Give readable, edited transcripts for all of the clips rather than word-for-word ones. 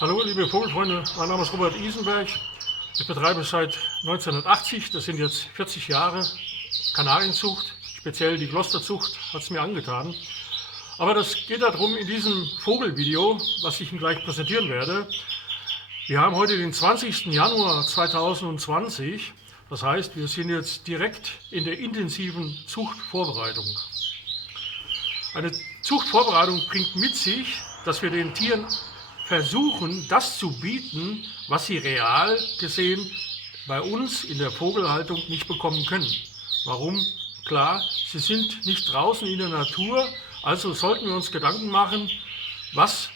Hallo liebe Vogelfreunde, mein Name ist Robert Isenberg. Ich betreibe seit 1980, das sind jetzt 40 Jahre, Kanarienzucht. Speziell die Glosterzucht hat es mir angetan. Aber das geht darum, in diesem Vogelvideo, was ich Ihnen gleich präsentieren werde. Wir haben heute den 20. Januar 2020. Das heißt, wir sind jetzt direkt in der intensiven Zuchtvorbereitung. Eine Zuchtvorbereitung bringt mit sich, dass wir den Tieren versuchen, das zu bieten, was sie real gesehen bei uns in der Vogelhaltung nicht bekommen können. Warum? Klar, sie sind nicht draußen in der Natur, also sollten wir uns Gedanken machen, was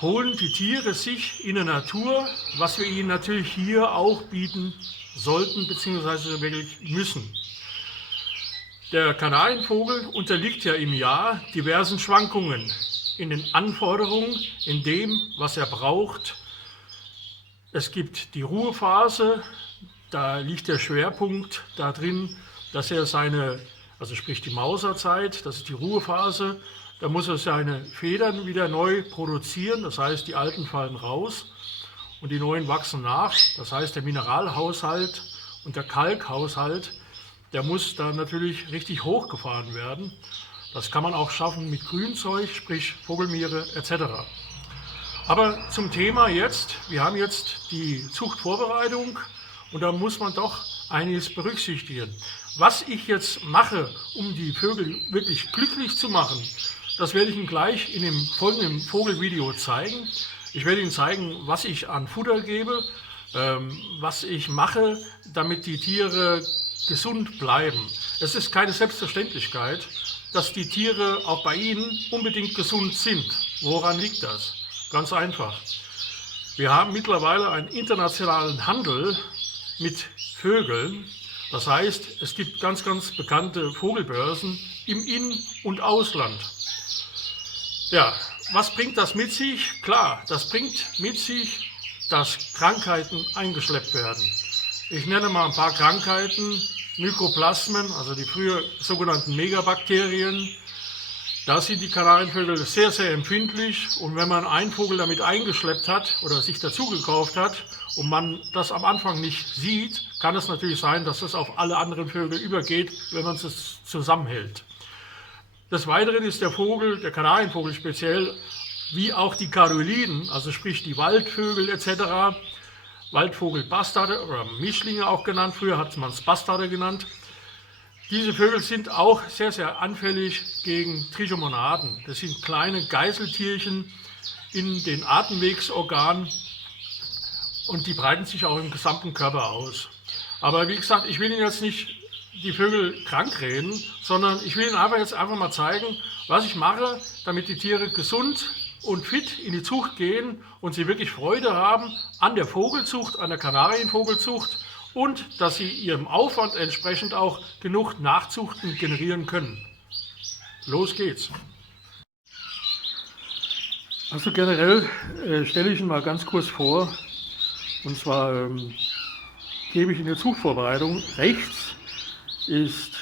holen die Tiere sich in der Natur, was wir ihnen natürlich hier auch bieten sollten bzw. wirklich müssen. Der Kanarienvogel unterliegt ja im Jahr diversen Schwankungen in den Anforderungen, in dem, was er braucht. Es gibt die Ruhephase, da liegt der Schwerpunkt darin, dass er also sprich die Mauserzeit, das ist die Ruhephase, da muss er seine Federn wieder neu produzieren, das heißt, die alten fallen raus und die neuen wachsen nach. Das heißt, der Mineralhaushalt und der Kalkhaushalt, der muss dann natürlich richtig hochgefahren werden. Das kann man auch schaffen mit Grünzeug, sprich Vogelmiere etc. Aber zum Thema jetzt, wir haben jetzt die Zuchtvorbereitung und da muss man doch einiges berücksichtigen. Was ich jetzt mache, um die Vögel wirklich glücklich zu machen, das werde ich Ihnen gleich in dem folgenden Vogelvideo zeigen. Ich werde Ihnen zeigen, was ich an Futter gebe, was ich mache, damit die Tiere gesund bleiben. Es ist keine Selbstverständlichkeit, dass die Tiere auch bei Ihnen unbedingt gesund sind. Woran liegt das? Ganz einfach. Wir haben mittlerweile einen internationalen Handel mit Vögeln. Das heißt, es gibt ganz bekannte Vogelbörsen im In- und Ausland. Ja, was bringt das mit sich? Klar, das bringt mit sich, dass Krankheiten eingeschleppt werden. Ich nenne mal ein paar Krankheiten. Mykoplasmen, also die früher sogenannten Megabakterien. Da sind die Kanarienvögel sehr empfindlich und wenn man einen Vogel damit eingeschleppt hat oder sich dazu gekauft hat und man das am Anfang nicht sieht, kann es natürlich sein, dass es auf alle anderen Vögel übergeht, wenn man es zusammenhält. Des Weiteren ist der Kanarienvogel speziell, wie auch die Karoliden, also sprich die Waldvögel etc., Waldvogelbastarde oder Mischlinge auch genannt, früher hat man es Bastarde genannt. Diese Vögel sind auch sehr anfällig gegen Trichomonaden. Das sind kleine Geißeltierchen in den Atemwegsorganen und die breiten sich auch im gesamten Körper aus. Aber wie gesagt, ich will Ihnen jetzt nicht die Vögel krank reden, sondern ich will Ihnen jetzt einfach mal zeigen, was ich mache, damit die Tiere gesund und fit in die Zucht gehen und sie wirklich Freude haben an der Vogelzucht, an der Kanarienvogelzucht und dass sie ihrem Aufwand entsprechend auch genug Nachzuchten generieren können. Los geht's! Also generell stelle ich Ihnen mal ganz kurz vor, und zwar gebe ich in der Zuchtvorbereitung, rechts ist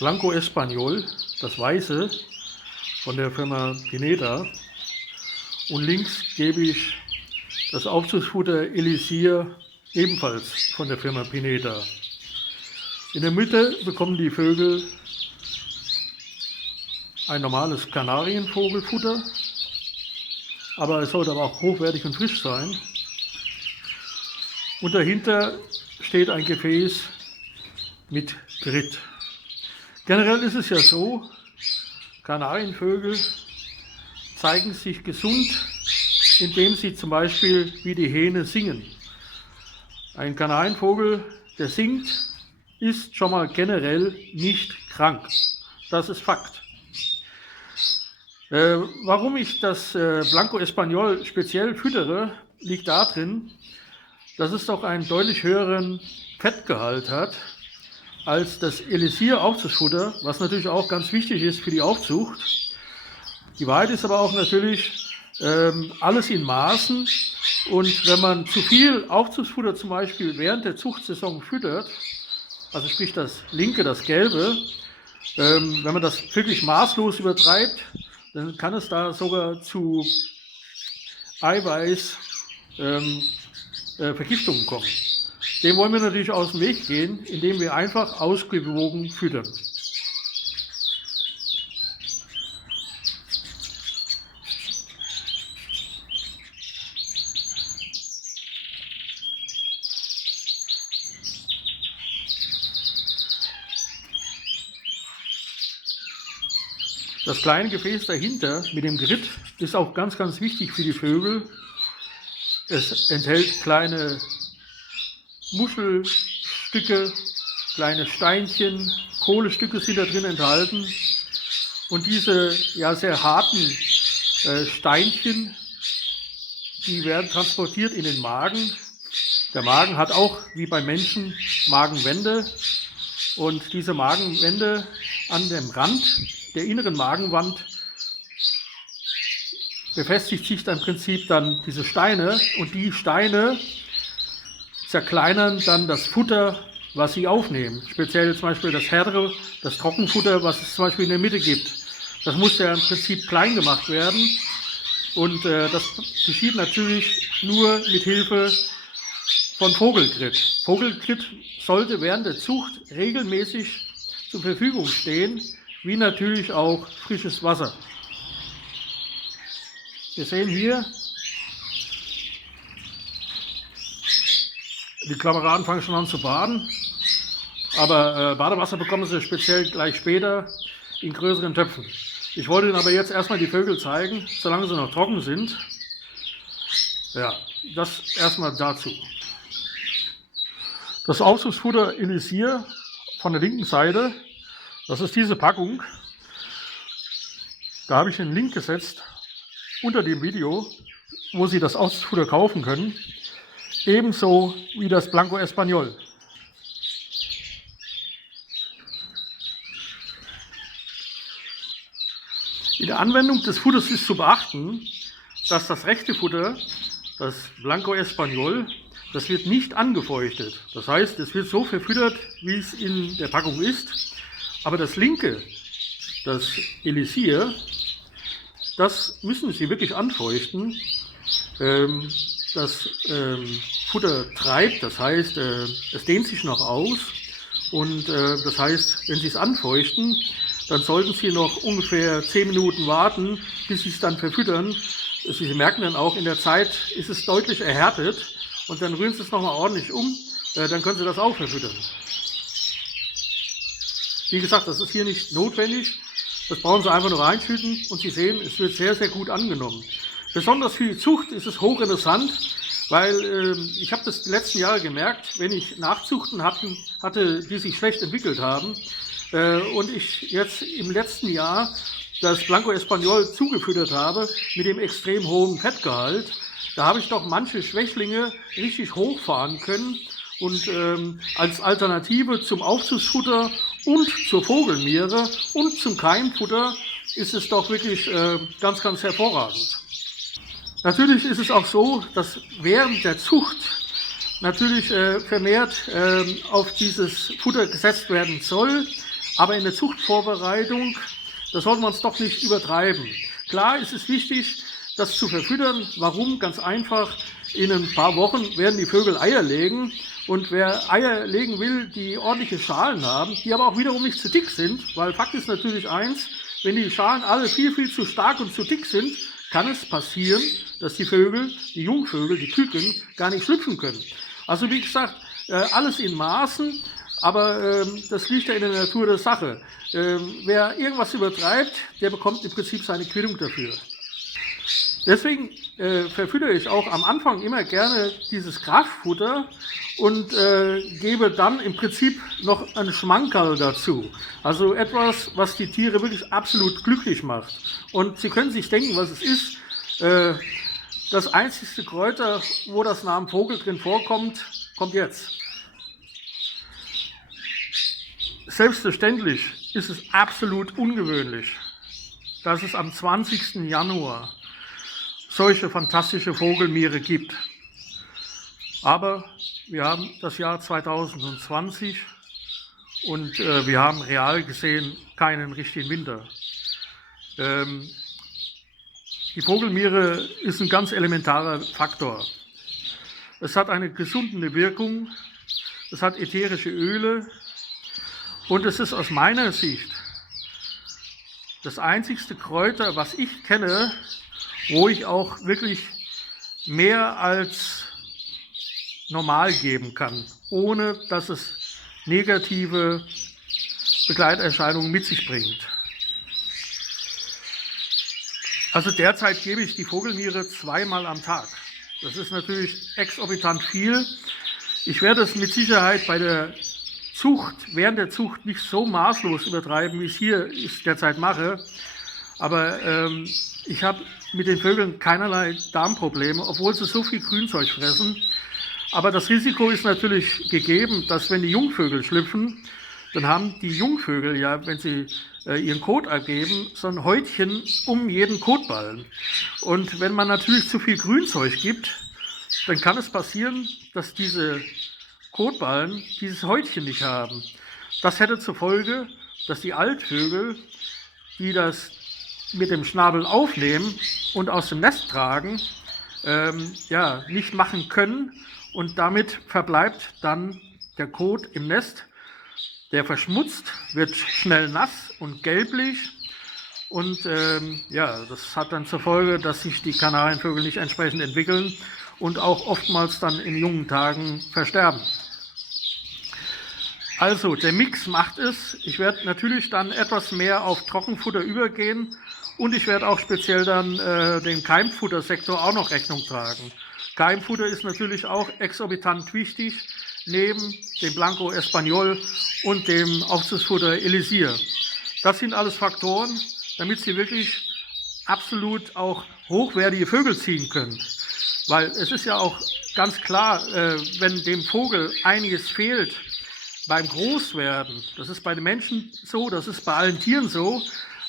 Blanco Español, das Weiße, von der Firma Pineda, und links gebe ich das Aufzugsfutter Elysir, ebenfalls von der Firma Pineda. In der Mitte bekommen die Vögel ein normales Kanarienvogelfutter, aber es sollte aber auch hochwertig und frisch sein. Und dahinter steht ein Gefäß mit Grit. Generell ist es ja so, Kanarienvögel zeigen sich gesund, indem sie zum Beispiel wie die Hähne singen. Ein Kanarienvogel, der singt, ist schon mal generell nicht krank. Das ist Fakt. Warum ich das Blanco Español speziell füttere, liegt darin, dass es doch einen deutlich höheren Fettgehalt hat als das Elysir Aufzugsfutter, was natürlich auch ganz wichtig ist für die Aufzucht. Die Wahrheit ist aber auch natürlich alles in Maßen, und wenn man zu viel Aufzugsfutter zum Beispiel während der Zuchtsaison füttert, also sprich das linke, das gelbe, wenn man das wirklich maßlos übertreibt, dann kann es da sogar zu Eiweißvergiftungen kommen. Dem wollen wir natürlich aus dem Weg gehen, indem wir einfach ausgewogen füttern. Das kleine Gefäß dahinter mit dem Grit ist auch ganz, ganz wichtig für die Vögel. Es enthält kleine Muschelstücke, kleine Steinchen, Kohlestücke sind da drin enthalten. Und diese ja sehr harten Steinchen, die werden transportiert in den Magen. Der Magen hat auch, wie beim Menschen, Magenwände. Und diese Magenwände an dem Rand der inneren Magenwand befestigt sich dann im Prinzip dann diese Steine, und die Steine zerkleinern dann das Futter, was sie aufnehmen. Speziell zum Beispiel das härtere, das Trockenfutter, was es zum Beispiel in der Mitte gibt. Das muss ja im Prinzip klein gemacht werden, und das geschieht natürlich nur mit Hilfe von Vogelgrit. Vogelgrit sollte während der Zucht regelmäßig zur Verfügung stehen, wie natürlich auch frisches Wasser. Wir sehen hier, die Kameraden fangen schon an zu baden, aber Badewasser bekommen sie speziell gleich später in größeren Töpfen. Ich wollte Ihnen aber jetzt erstmal die Vögel zeigen, solange sie noch trocken sind. Ja, das erstmal dazu. Das Aufzugsfutter Elysir von der linken Seite, das ist diese Packung. Da habe ich einen Link gesetzt unter dem Video, wo Sie das Aufzugsfutter kaufen können. Ebenso wie das Blanco Español. In der Anwendung des Futters ist zu beachten, dass das rechte Futter, das Blanco Español, das wird nicht angefeuchtet. Das heißt, es wird so verfüttert, wie es in der Packung ist. Aber das linke, das Elysir, das müssen Sie wirklich anfeuchten. Das Futter treibt, das heißt, es dehnt sich noch aus. Und das heißt, wenn Sie es anfeuchten, dann sollten Sie noch ungefähr 10 Minuten warten, bis Sie es dann verfüttern. Sie merken dann auch, in der Zeit ist es deutlich erhärtet. Und dann rühren Sie es nochmal ordentlich um, dann können Sie das auch verfüttern. Wie gesagt, das ist hier nicht notwendig. Das brauchen Sie einfach nur reinschütten, und Sie sehen, es wird sehr, sehr gut angenommen. Besonders für die Zucht ist es hochinteressant, weil ich habe das die letzten Jahre gemerkt, wenn ich Nachzuchten hatte, die sich schlecht entwickelt haben, und ich jetzt im letzten Jahr das Blanco Español zugefüttert habe mit dem extrem hohen Fettgehalt, da habe ich doch manche Schwächlinge richtig hochfahren können. Und als Alternative zum Aufzugsfutter und zur Vogelmiere und zum Keimfutter ist es doch wirklich ganz, ganz hervorragend. Natürlich ist es auch so, dass während der Zucht natürlich vermehrt auf dieses Futter gesetzt werden soll, aber in der Zuchtvorbereitung, da sollten wir uns doch nicht übertreiben. Klar ist es wichtig, das zu verfüttern. Warum? Ganz einfach, in ein paar Wochen werden die Vögel Eier legen. Und wer Eier legen will, die ordentliche Schalen haben, die aber auch wiederum nicht zu dick sind, weil Fakt ist natürlich eins, wenn die Schalen alle viel, viel zu stark und zu dick sind, kann es passieren, dass die Vögel, die Jungvögel, die Küken, gar nicht schlüpfen können. Also wie gesagt, alles in Maßen, aber das liegt ja in der Natur der Sache. Wer irgendwas übertreibt, der bekommt im Prinzip seine Quittung dafür. Deswegen verfüttere ich auch am Anfang immer gerne dieses Kraftfutter und gebe dann im Prinzip noch ein Schmankerl dazu. Also etwas, was die Tiere wirklich absolut glücklich macht. Und Sie können sich denken, was es ist. Das einzigste Kräuter, wo das Name Vogel drin vorkommt, kommt jetzt. Selbstverständlich ist es absolut ungewöhnlich, dass es am 20. Januar solche fantastische Vogelmiere gibt. Aber wir haben das Jahr 2020 und wir haben real gesehen keinen richtigen Winter. Die Vogelmiere ist ein ganz elementarer Faktor. Es hat eine gesundende Wirkung, es hat ätherische Öle und es ist aus meiner Sicht das einzigste Kräuter, was ich kenne, wo ich auch wirklich mehr als normal geben kann, ohne dass es negative Begleiterscheinungen mit sich bringt. Also derzeit gebe ich die Vogelmiere 2-mal am Tag. Das ist natürlich exorbitant viel. Ich werde es mit Sicherheit bei der Zucht, während der Zucht nicht so maßlos übertreiben, wie ich es hier derzeit mache. Aber ich habe mit den Vögeln keinerlei Darmprobleme, obwohl sie so viel Grünzeug fressen. Aber das Risiko ist natürlich gegeben, dass wenn die Jungvögel schlüpfen, dann haben die Jungvögel ja, wenn sie ihren Kot abgeben, so ein Häutchen um jeden Kotballen. Und wenn man natürlich zu viel Grünzeug gibt, dann kann es passieren, dass diese Kotballen dieses Häutchen nicht haben. Das hätte zur Folge, dass die Altvögel, die das mit dem Schnabel aufnehmen und aus dem Nest tragen, nicht machen können. Und damit verbleibt dann der Kot im Nest. Der verschmutzt, wird schnell nass und gelblich. Und das hat dann zur Folge, dass sich die Kanarienvögel nicht entsprechend entwickeln und auch oftmals dann in jungen Tagen versterben. Also der Mix macht es. Ich werde natürlich dann etwas mehr auf Trockenfutter übergehen und ich werde auch speziell dann den Keimfuttersektor auch noch Rechnung tragen. Keimfutter ist natürlich auch exorbitant wichtig, neben dem Blanco Espagnol und dem Aufzugsfutter Elysir. Das sind alles Faktoren, damit Sie wirklich absolut auch hochwertige Vögel ziehen können. Weil es ist ja auch ganz klar, wenn dem Vogel einiges fehlt beim Großwerden, das ist bei den Menschen so, das ist bei allen Tieren so,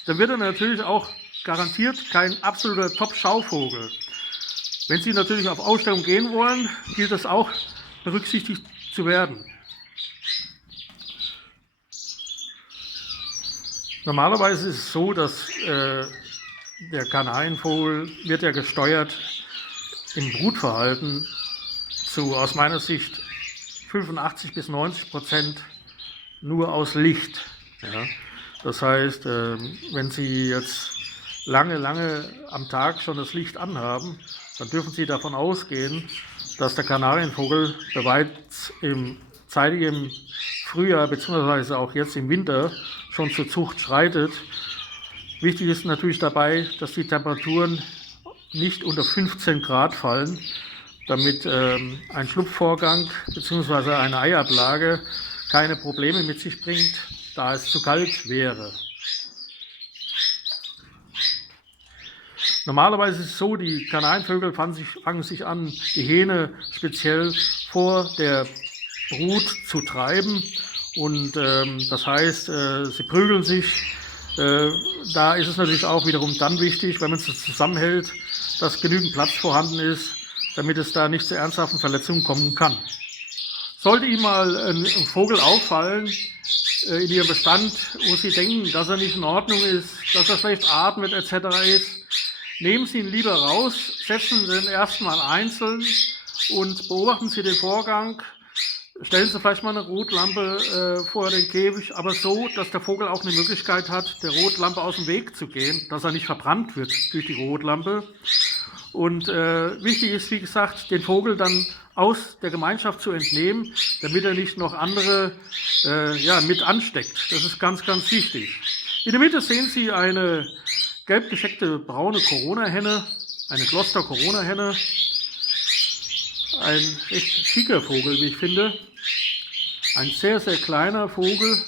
dann wird er natürlich auch garantiert kein absoluter Top-Schauvogel. Wenn Sie natürlich auf Ausstellung gehen wollen, gilt das auch berücksichtigt zu werden. Normalerweise ist es so, dass der Kanarienvogel wird ja gesteuert im Brutverhalten zu, aus meiner Sicht, 85-90% nur aus Licht. Ja. Das heißt, wenn Sie jetzt lange am Tag schon das Licht anhaben, dann dürfen Sie davon ausgehen, dass der Kanarienvogel bereits im zeitigen Frühjahr bzw. auch jetzt im Winter schon zur Zucht schreitet. Wichtig ist natürlich dabei, dass die Temperaturen nicht unter 15 Grad fallen, damit ein Schlupfvorgang bzw. eine Eiablage keine Probleme mit sich bringt, da es zu kalt wäre. Normalerweise ist es so, die Kanarienvögel fangen sich an, die Hähne speziell vor der Brut zu treiben. Und das heißt, sie prügeln sich. Da ist es natürlich auch wiederum dann wichtig, wenn man es zusammenhält, dass genügend Platz vorhanden ist, damit es da nicht zu ernsthaften Verletzungen kommen kann. Sollte Ihnen mal ein Vogel auffallen in Ihrem Bestand, wo Sie denken, dass er nicht in Ordnung ist, dass er vielleicht atmet etc. ist, nehmen Sie ihn lieber raus, setzen Sie ihn erstmal einzeln und beobachten Sie den Vorgang. Stellen Sie vielleicht mal eine Rotlampe vor den Käfig, aber so, dass der Vogel auch eine Möglichkeit hat, der Rotlampe aus dem Weg zu gehen, dass er nicht verbrannt wird durch die Rotlampe. Und wichtig ist, wie gesagt, den Vogel dann aus der Gemeinschaft zu entnehmen, damit er nicht noch andere mit ansteckt. Das ist ganz, ganz wichtig. In der Mitte sehen Sie eine gelb gescheckte braune Corona-Henne, eine Gloster Corona-Henne. Ein echt schicker Vogel, wie ich finde. Ein sehr, sehr kleiner Vogel.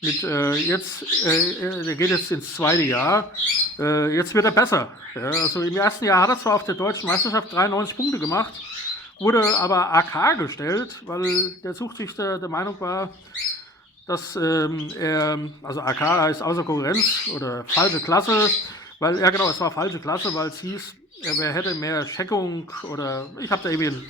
Der geht jetzt ins 2. Jahr. Jetzt wird er besser. Ja, also im ersten Jahr hat er zwar auf der Deutschen Meisterschaft 93 Punkte gemacht, wurde aber AK gestellt, weil der Zuchtzüchter der Meinung war, dass AK heißt außer Konkurrenz oder falsche Klasse, es war falsche Klasse, weil es hieß, er hätte mehr Scheckung oder ich habe da irgendwie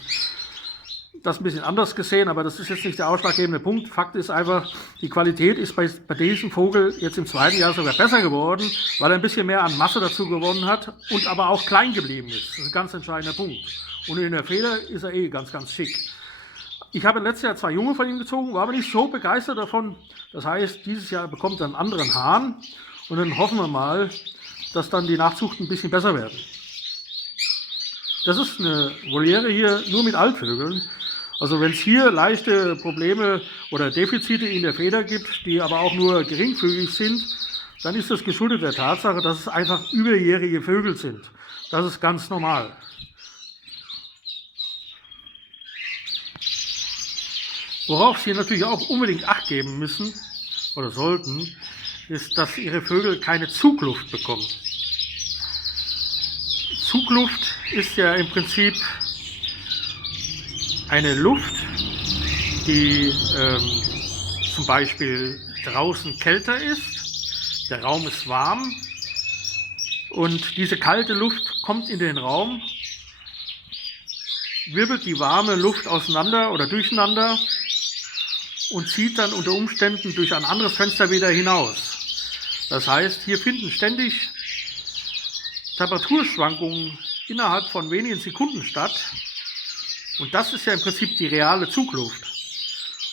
das ein bisschen anders gesehen, aber das ist jetzt nicht der ausschlaggebende Punkt. Fakt ist einfach, die Qualität ist bei diesem Vogel jetzt im zweiten Jahr sogar besser geworden, weil er ein bisschen mehr an Masse dazu gewonnen hat und aber auch klein geblieben ist. Das ist ein ganz entscheidender Punkt. Und in der Feder ist er ganz, ganz schick. Ich habe letztes Jahr 2 Junge von ihm gezogen, war aber nicht so begeistert davon. Das heißt, dieses Jahr bekommt er einen anderen Hahn und dann hoffen wir mal, dass dann die Nachzuchten ein bisschen besser werden. Das ist eine Voliere hier nur mit Altvögeln. Also wenn es hier leichte Probleme oder Defizite in der Feder gibt, die aber auch nur geringfügig sind, dann ist das geschuldet der Tatsache, dass es einfach überjährige Vögel sind. Das ist ganz normal. Worauf Sie natürlich auch unbedingt Acht geben müssen oder sollten, ist, dass Ihre Vögel keine Zugluft bekommen. Zugluft ist ja im Prinzip eine Luft, die zum Beispiel draußen kälter ist, der Raum ist warm und diese kalte Luft kommt in den Raum, wirbelt die warme Luft auseinander oder durcheinander und zieht dann unter Umständen durch ein anderes Fenster wieder hinaus. Das heißt, hier finden ständig Temperaturschwankungen innerhalb von wenigen Sekunden statt. Und das ist ja im Prinzip die reale Zugluft.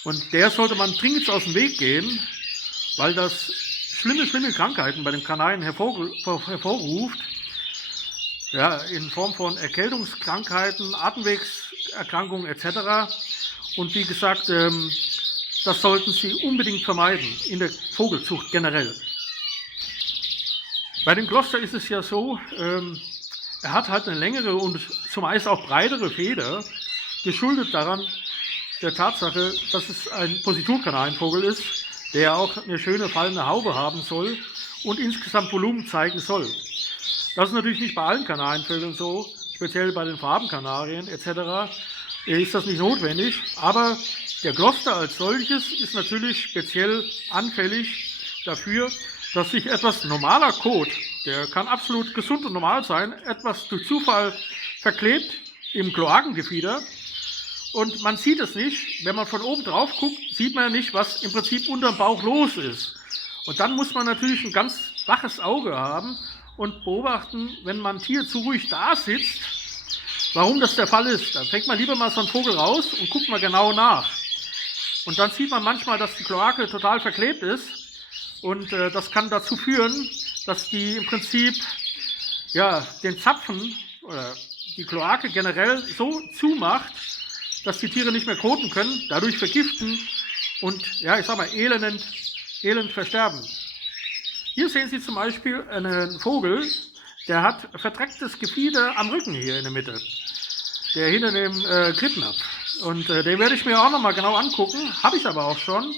Und der sollte man dringend aus dem Weg gehen, weil das schlimme Krankheiten bei den Kanarien hervorruft. Ja, in Form von Erkältungskrankheiten, Atemwegserkrankungen etc. Und wie gesagt, das sollten Sie unbedingt vermeiden, in der Vogelzucht generell. Bei dem Gloster ist es ja so, er hat halt eine längere und zumeist auch breitere Feder, geschuldet daran der Tatsache, dass es ein Positurkanarienvogel ist, der auch eine schöne fallende Haube haben soll und insgesamt Volumen zeigen soll. Das ist natürlich nicht bei allen Kanarienvögeln so, speziell bei den Farbenkanarien etc. ist das nicht notwendig, aber der Gloster als solches ist natürlich speziell anfällig dafür, dass sich etwas normaler Kot, der kann absolut gesund und normal sein, etwas durch Zufall verklebt im Kloakengefieder und man sieht es nicht. Wenn man von oben drauf guckt, sieht man nicht, was im Prinzip unterm Bauch los ist. Und dann muss man natürlich ein ganz waches Auge haben und beobachten, wenn man ein Tier zu ruhig da sitzt, warum das der Fall ist. Dann fängt man lieber mal so einen Vogel raus und guckt mal genau nach. Und dann sieht man manchmal, dass die Kloake total verklebt ist. Und das kann dazu führen, dass die im Prinzip ja, den Zapfen oder die Kloake generell so zumacht, dass die Tiere nicht mehr koten können, dadurch vergiften und ja, ich sag mal, elend versterben. Hier sehen Sie zum Beispiel einen Vogel, der hat verdrecktes Gefieder am Rücken hier in der Mitte, der hinter dem Krippen. Und den werde ich mir auch nochmal genau angucken, habe ich aber auch schon,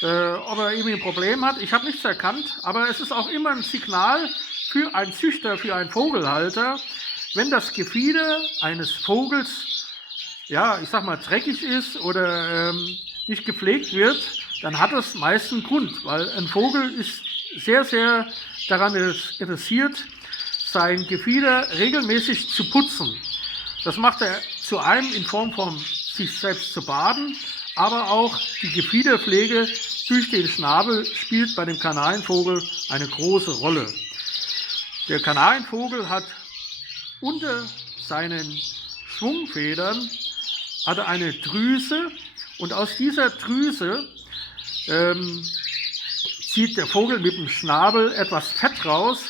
ob er irgendwie ein Problem hat. Ich habe nichts erkannt, aber es ist auch immer ein Signal für einen Züchter, für einen Vogelhalter, wenn das Gefieder eines Vogels, ja, ich sag mal, dreckig ist oder nicht gepflegt wird, dann hat das meist einen Grund, weil ein Vogel ist sehr, sehr daran interessiert, sein Gefieder regelmäßig zu putzen. Das macht er zu einem in Form von sich selbst zu baden, aber auch die Gefiederpflege durch den Schnabel spielt bei dem Kanarienvogel eine große Rolle. Der Kanarienvogel hat unter seinen Schwungfedern hat er eine Drüse und aus dieser Drüse zieht der Vogel mit dem Schnabel etwas Fett raus,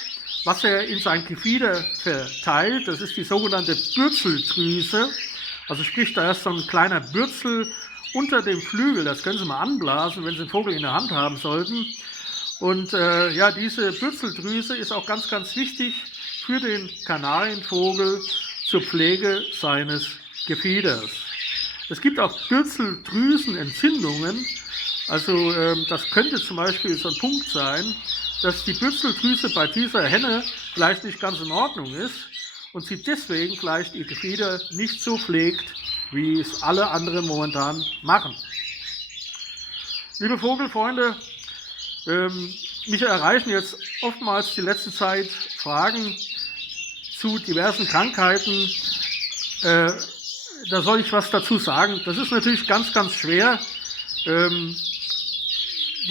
was er in sein Gefieder verteilt. Das ist die sogenannte Bürzeldrüse. Also sprich, da ist so ein kleiner Bürzel unter dem Flügel. Das können Sie mal anblasen, wenn Sie einen Vogel in der Hand haben sollten. Und ja, diese Bürzeldrüse ist auch ganz, ganz wichtig für den Kanarienvogel zur Pflege seines Gefieders. Es gibt auch Bürzeldrüsenentzündungen. Also das könnte zum Beispiel so ein Punkt sein, dass die Bürzeldrüse bei dieser Henne vielleicht nicht ganz in Ordnung ist und sie deswegen vielleicht ihr Gefieder nicht so pflegt, wie es alle anderen momentan machen. Liebe Vogelfreunde, mich erreichen jetzt oftmals die letzte Zeit Fragen zu diversen Krankheiten, da soll ich was dazu sagen. Das ist natürlich ganz, ganz schwer. Wenn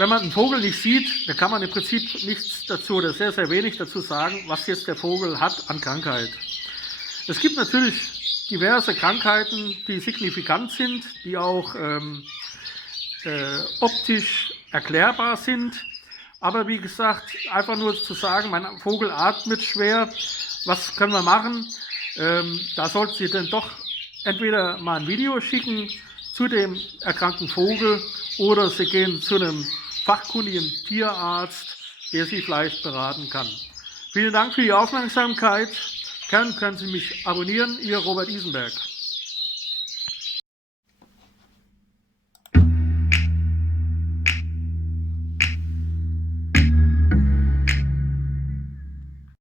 man einen Vogel nicht sieht, dann kann man im Prinzip nichts dazu oder sehr, sehr wenig dazu sagen, was jetzt der Vogel hat an Krankheit. Es gibt natürlich diverse Krankheiten, die signifikant sind, die auch optisch erklärbar sind. Aber wie gesagt, einfach nur zu sagen, mein Vogel atmet schwer, was können wir machen? Da sollten Sie dann doch entweder mal ein Video schicken zu dem erkrankten Vogel oder Sie gehen zu einem fachkundigen Tierarzt, der Sie vielleicht beraten kann. Vielen Dank für die Aufmerksamkeit. Gerne können Sie mich abonnieren, Ihr Robert Isenberg.